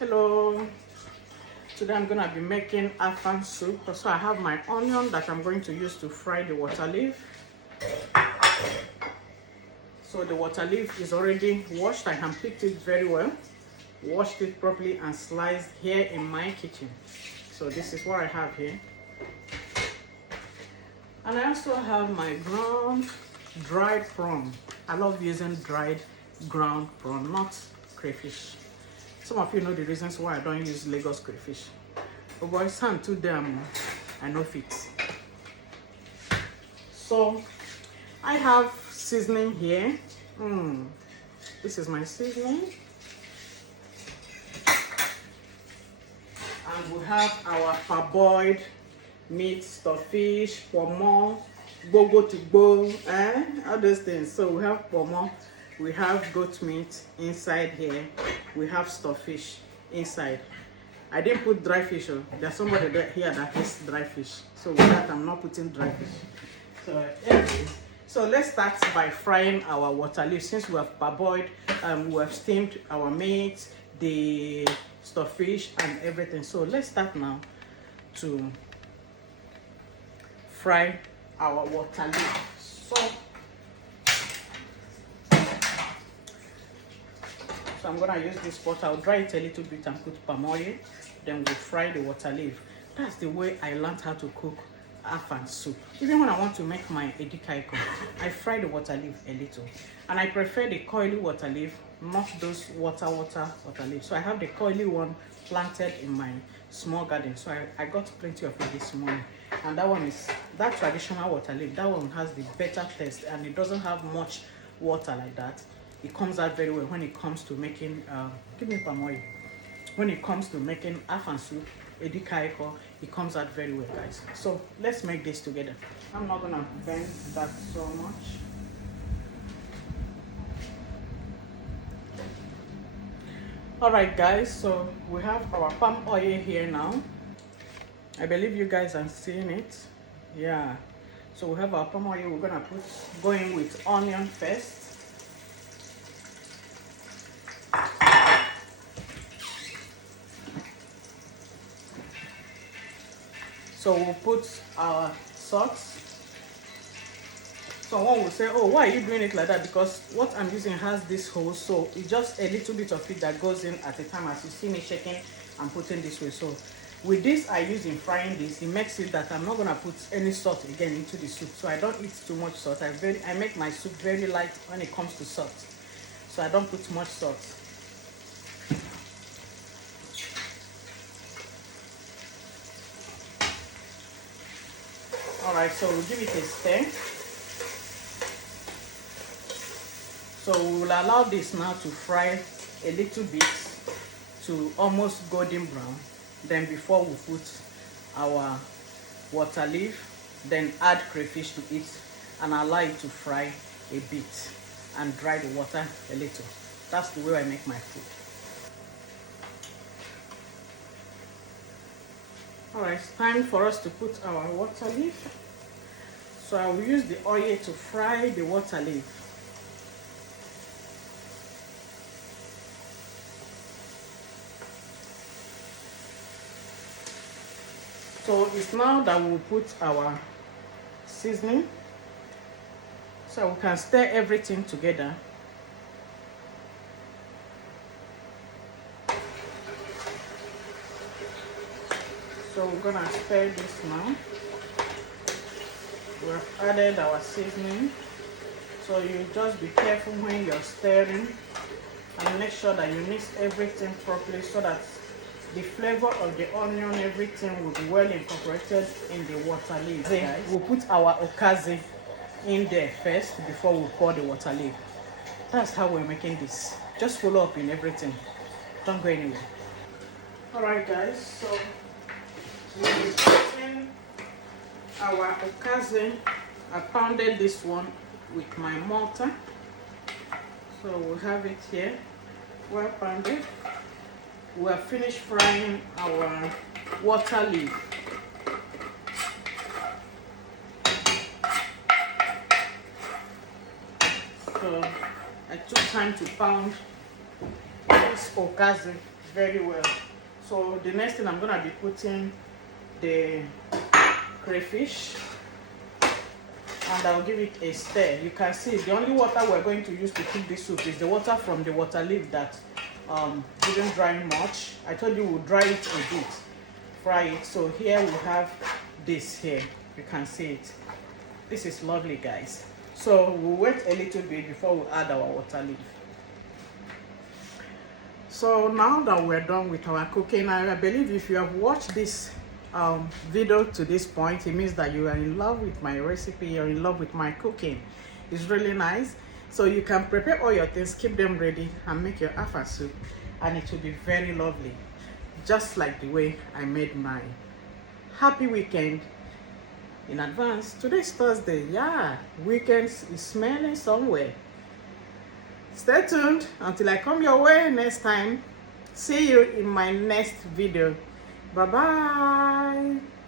Hello, today I'm gonna be making Afang soup. So I have my onion that I'm going to use to fry the water leaf. So the water leaf is already washed. I have picked it very well, washed it properly and sliced here in my kitchen. So this is what I have here. And I also have my ground dried prawn. I love using dried ground prawn, not crayfish. Some of you know the reasons why I don't use Lagos crayfish. But boy, sound too damn, I know fit. So I have seasoning here. This is my seasoning. And we have our parboiled meat, stuffed fish, pomo, bogo to go, all those things. So we have pomo, we have goat meat inside here, we have stuffed fish inside. I didn't put dry fish. There's somebody here that hates dry fish. So with that, I'm not putting dry fish. So anyways, so let's start by frying our water leaf. Since we have parboiled, we have steamed our meat, the stuffed fish and everything. So let's start now to fry our water leaf. So I'm gonna use this pot. I'll dry it a little bit and put palm oil. Then we'll fry the water leaf. That's the way I learned how to cook Afang soup. Even when I want to make my edikaiko, I fry the water leaf a little. And I prefer the coily water leaf, not those water leaf. So I have the coily one planted in my small garden. So I got plenty of it this morning. And that one is that traditional water leaf. That one has the better taste and it doesn't have much water like that. It comes out very well when it comes to making give me palm oil. When it comes to making Afang soup, edikaiko, it comes out very well, guys. So let's make this together. I'm not gonna bend that so much. All right, guys, so we have our palm oil here now. I believe you guys are seeing it. Yeah, so we have our palm oil. We're gonna go in with onion first. So we'll put our salt. Someone will say, oh, why are you doing it like that? Because what I'm using has this hole, so it's just a little bit of it that goes in at a time. As you see me shaking and putting this way. So with this I use in frying this, it makes it that I'm not gonna put any salt again into the soup. So I don't eat too much salt. I make my soup very light when it comes to salt. So I don't put much salt. All right, so we'll give it a stir. So we will allow this now to fry a little bit to almost golden brown. Then before we put our water leaf, then add crayfish to it and allow it to fry a bit and dry the water a little. That's the way I make my food. All right, it's time for us to put our water leaf. So I will use the oil to fry the water leaf. So it's now that we'll put our seasoning. So we can stir everything together. So we're gonna stir this now. We have added our seasoning. So you just be careful when you're stirring and make sure that you mix everything properly so that the flavor of the onion, everything will be well incorporated in the water leaf. We'll put our okazi in there first before we pour the water leaf. That's how we're making this. Just follow up in everything. Don't go anywhere. All right, guys. So we'll be putting our okazi. I pounded this one with my mortar. So we'll have it here, well pounded. We have finished frying our water leaf. So I took time to pound this okazi very well. So the next thing, I'm gonna be putting the crayfish, and I'll give it a stir. You can see the only water we're going to use to cook this soup is the water from the water leaf that didn't dry much. I told you we'll dry it a bit, fry it. So here we have this here. You can see it. This is lovely, guys. So we'll wait a little bit before we add our water leaf. So now that we're done with our cooking, I believe if you have watched this video to this point, it means that you are in love with my recipe, you're in love with my cooking. It's really nice. So you can prepare all your things, keep them ready, and make your afang soup, and it will be very lovely, just like the way I made mine. Happy weekend in advance. Today's Thursday. Yeah, weekend is smelling somewhere. Stay tuned until I come your way next time. See you in my next video. Bye bye.